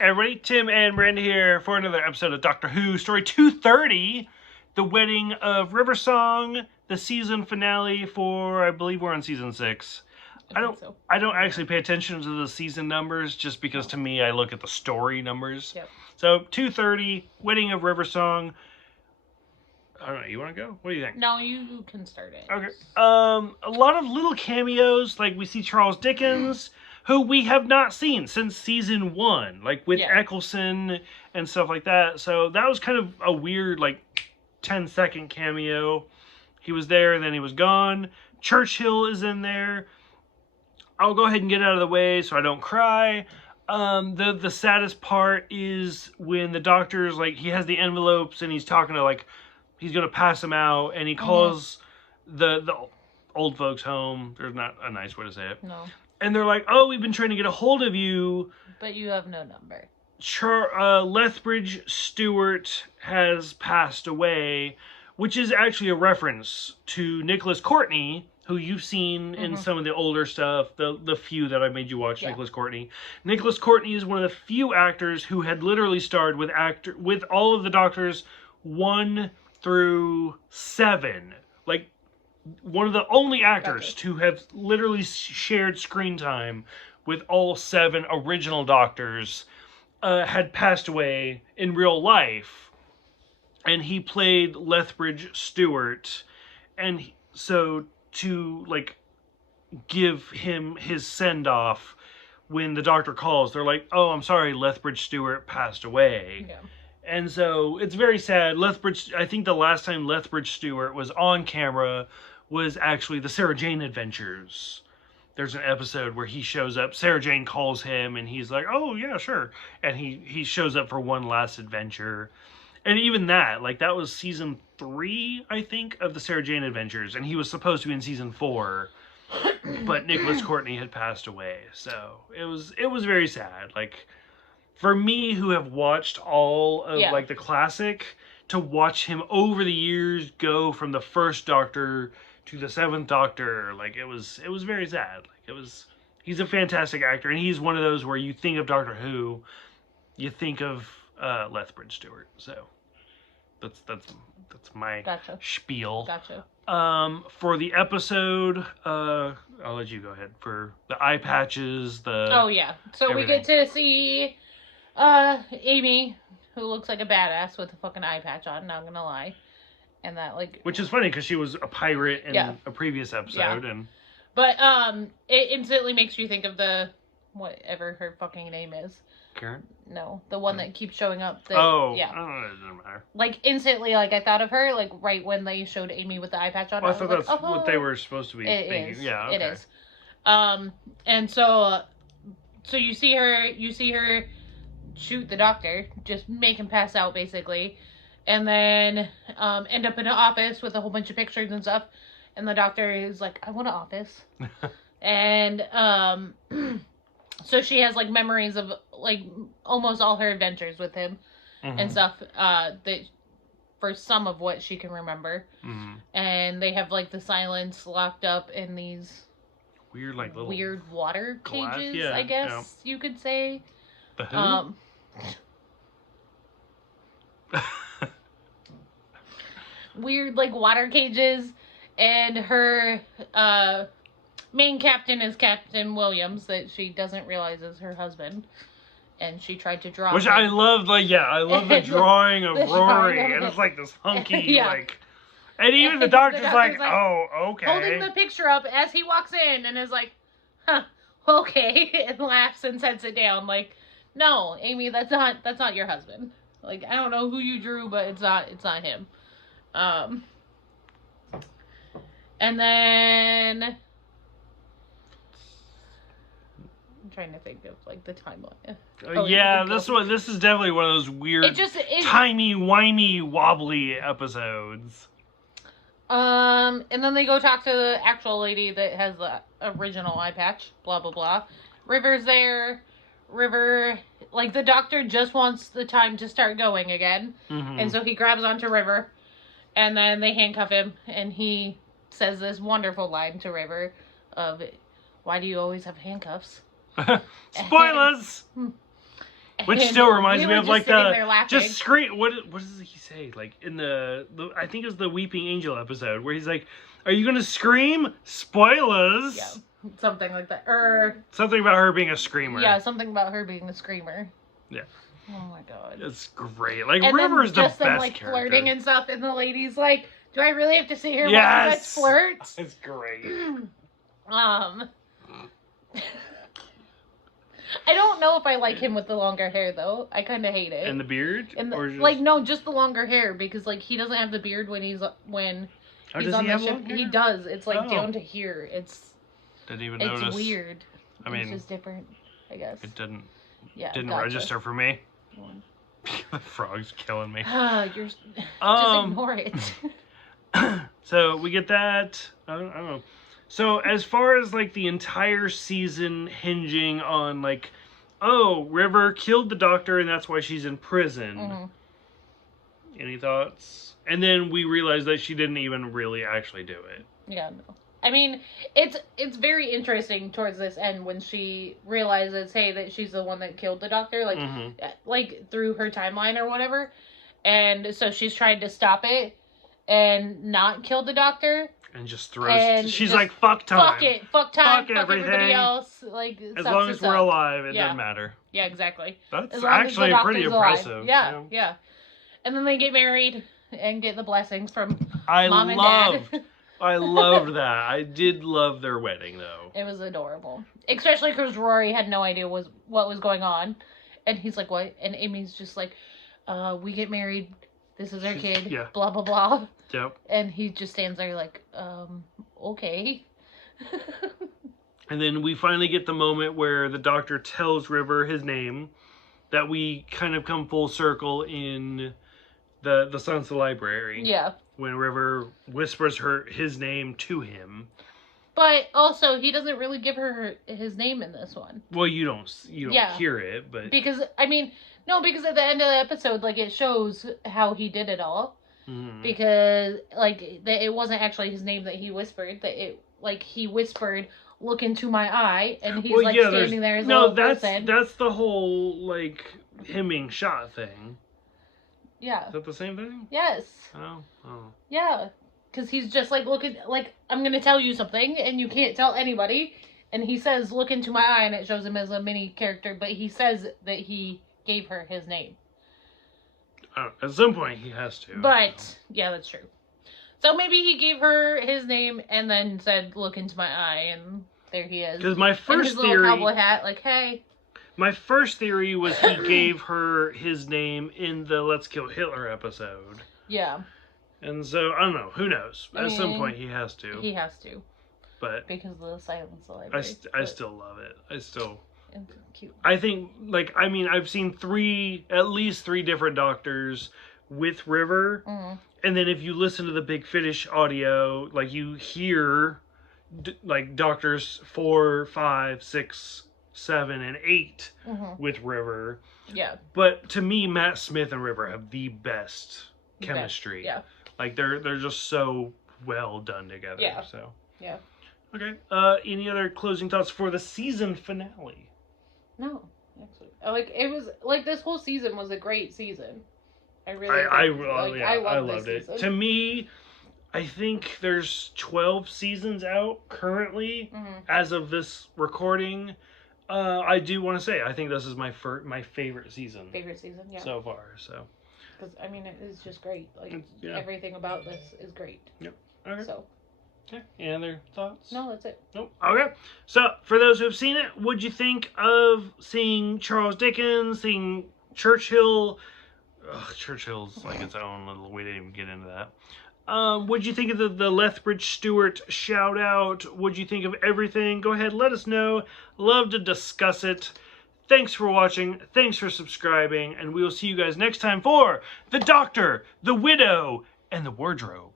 Hey everybody, Tim and Miranda here for another episode of Doctor Who, Story 230, The Wedding of River Song, the season finale for, I believe we're on season 6. I don't actually pay attention to the season numbers just because to me I look at the story numbers. Yep. So 230, Wedding of River Song. I don't know, you want to go? What do you think? No, you can start it. Okay. A lot of little cameos, like we see Charles Dickens, who we have not seen since season 1, like with Eccleston and stuff like that. So that was kind of a weird, like, 10-second cameo. He was there and then he was gone. Churchill is in there. I'll go ahead and get out of the way so I don't cry. The saddest part is when the doctor's, like, he has the envelopes and he's talking to, like, he's going to pass them out, and he calls the old folks home. There's not a nice way to say it. No. And they're like, oh, we've been trying to get a hold of you. But you have no number. Lethbridge Stewart has passed away, which is actually a reference to Nicholas Courtney, who you've seen in some of the older stuff, the few that I made you watch, Nicholas Courtney. Nicholas Courtney is one of the few actors who had literally starred with all of the Doctors 1 through 7. Like, one of the only actors to have literally shared screen time with all 7 original Doctors had passed away in real life. And he played Lethbridge Stewart. And so to, like, give him his send-off when the doctor calls, they're like, oh, I'm sorry, Lethbridge Stewart passed away. Yeah. And so it's very sad. I think the last time Lethbridge Stewart was on camera was actually the Sarah Jane Adventures. There's an episode where he shows up, Sarah Jane calls him, and he's like, oh, yeah, sure. And he shows up for one last adventure. And even that, like, that was season 3, I think, of the Sarah Jane Adventures. And he was supposed to be in season 4, but Nicholas Courtney had passed away. So it was very sad. Like, for me, who have watched all of like the classic, to watch him over the years go from the first Doctor to the 7th Doctor, like it was very sad. Like he's a fantastic actor, and he's one of those where you think of Doctor Who, you think of Lethbridge Stewart. So that's my spiel. Gotcha. For the episode, I'll let you go ahead for the eye patches. So everything. We get to see Amy, who looks like a badass with a fucking eye patch on, not gonna lie. And that, like... Which is funny, because she was a pirate in a previous episode, and... But, it instantly makes you think of whatever her fucking name is. Karen? No, the one that keeps showing up. I don't know, it doesn't matter. Like, instantly, like, I thought of her, like, right when they showed Amy with the eye patch on. Well, I thought that's what they were supposed to be thinking. Is. Yeah, okay. It is. And so you see her shoot the doctor, just make him pass out, basically, and then end up in an office with a whole bunch of pictures and stuff, and the doctor is like, I want an office. And so she has, like, memories of, like, almost all her adventures with him and stuff, that for some of what she can remember. And they have, like, the Silence locked up in these weird, like, little weird water cages, yeah, I guess you could say. The who? Weird, like, water cages, and her main captain is Captain Williams, that she doesn't realize is her husband, and she tried to draw which him. I loved, like, I love the drawing of Rory, and it's like this hunky, like, and even the doctor's like, oh, okay. Holding the picture up as he walks in, and is like, huh, okay, and laughs and sets it down, like, no, Amy, that's not your husband. Like, I don't know who you drew, but it's not him. And then I'm trying to think of, like, the timeline. This is definitely one of those weird, timey-wimey, wobbly episodes. And then they go talk to the actual lady that has the original eye patch, blah, blah, blah. River's there. River, like, the doctor just wants the time to start going again. And so he grabs onto River, and then they handcuff him, and he says this wonderful line to River of, why do you always have handcuffs? Spoilers! Which And still reminds we me were of just like sitting the there laughing. just scream. What does he say? Like in the I think it was the Weeping Angel episode where he's like, "Are you gonna scream? Spoilers." Yeah, something like that. Or Something about her being a screamer. yeah, something about her being a screamer. Yeah. Oh my god. It's great. Like And River's then the just best them like character. flirting and stuff, and the lady's like, "Do I really have to sit here Yes! watching us flirt?" It's great. I don't know if I like him with the longer hair though. I kind of hate it. And the beard? And Or just... like no, just the longer hair because like he doesn't have the beard when he's Oh, he's does on he the have ship. long hair? He does. It's like Oh. down to here. Didn't even It's notice. weird. I mean, it's just different, I guess. it didn't Gotcha. register for me. The frog's killing me. You're just Um, ignore it. So we get that. I don't know. So as far as like the entire season hinging on like, oh, River killed the doctor and that's why she's in prison. Mhm. Any thoughts? And then we realize that she didn't even really actually do it. Yeah, no. I mean, it's very interesting towards this end when she realizes, hey, that she's the one that killed the doctor, like Mhm. like through her timeline or whatever, and so she's trying to stop it and not kill the doctor. And just throws. And She's just like, fuck time. Fuck it, fuck time, Fuck fuck everybody everything. else. Like As sucks long to as we're suck. alive, it Yeah. doesn't matter. Yeah, exactly. That's As long as actually the pretty doctor's alive. impressive. Yeah. And then they get married and get the blessings from I mom and loved. dad. I loved that. I did love their wedding though. It was adorable, especially because Rory had no idea what was going on, and he's like, "What?" And Amy's just like, "We get married. This is our kid. Yeah. Blah blah blah." Yep. And he just stands there like, okay. And then we finally get the moment where the doctor tells River his name, that we kind of come full circle in the Sunset Library. Yeah. When River whispers his name to him. But also, he doesn't really give her his name in this one. Well, you don't Yeah. hear it, but Because, I mean, no, because at the end of the episode, like, it shows how he did it all. Mhm. Because, like, that it wasn't actually his name that he whispered. That it, like, he whispered, "Look into my eye," and he's, like, standing there as a little person. that's the whole, like, him being shot thing. Yeah. Is that the same thing? Yes. Oh. Yeah. Because he's just, like, looking, like, I'm going to tell you something, and you can't tell anybody. And he says, "Look into my eye," and it shows him as a mini character, but he says that he gave her his name. At some point, he has to. But, yeah, that's true. So maybe he gave her his name and then said, "Look into my eye," and there he is. Because my In first his little theory... cowboy hat, like, hey. My first theory was he gave her his name in the Let's Kill Hitler episode. Yeah. And so, I don't know. Who knows? At some mean, point, he has to. He has to. But Because of the silence library. I still love it. It's cute. I think, like, I mean, I've seen at least three different doctors with River. Mm-hmm. And then if you listen to the Big Finish audio, like, you hear, like, doctors 4, 5, 6, 7, and 8 Mm-hmm. with River. Yeah. But to me, Matt Smith and River have the best chemistry. Yeah. Like, they're just so well done together. Yeah. So. Yeah. Okay. Any other closing thoughts for the season finale? No, actually. Like, it was, like, this whole season was a great season. I really I love loved this it. season. To me, I think there's 12 seasons out currently as of this recording. I do want to say I think this is my favorite season. Favorite season, yeah. So far, so. Because, I mean, it is just great. Like, Yeah. everything about this is great. Yep. Okay. So, Okay. Any other thoughts? no, that's it. Nope. Okay. So, for those who have seen it, what'd you think of seeing Charles Dickens, seeing Churchill? Ugh, Churchill's like its own little. We didn't even get into that. What'd you think of the Lethbridge Stewart shout out? What'd you think of everything? Go ahead, let us know. Love to discuss it. Thanks for watching. Thanks for subscribing. And we will see you guys next time for The Doctor, The Widow, and The Wardrobe.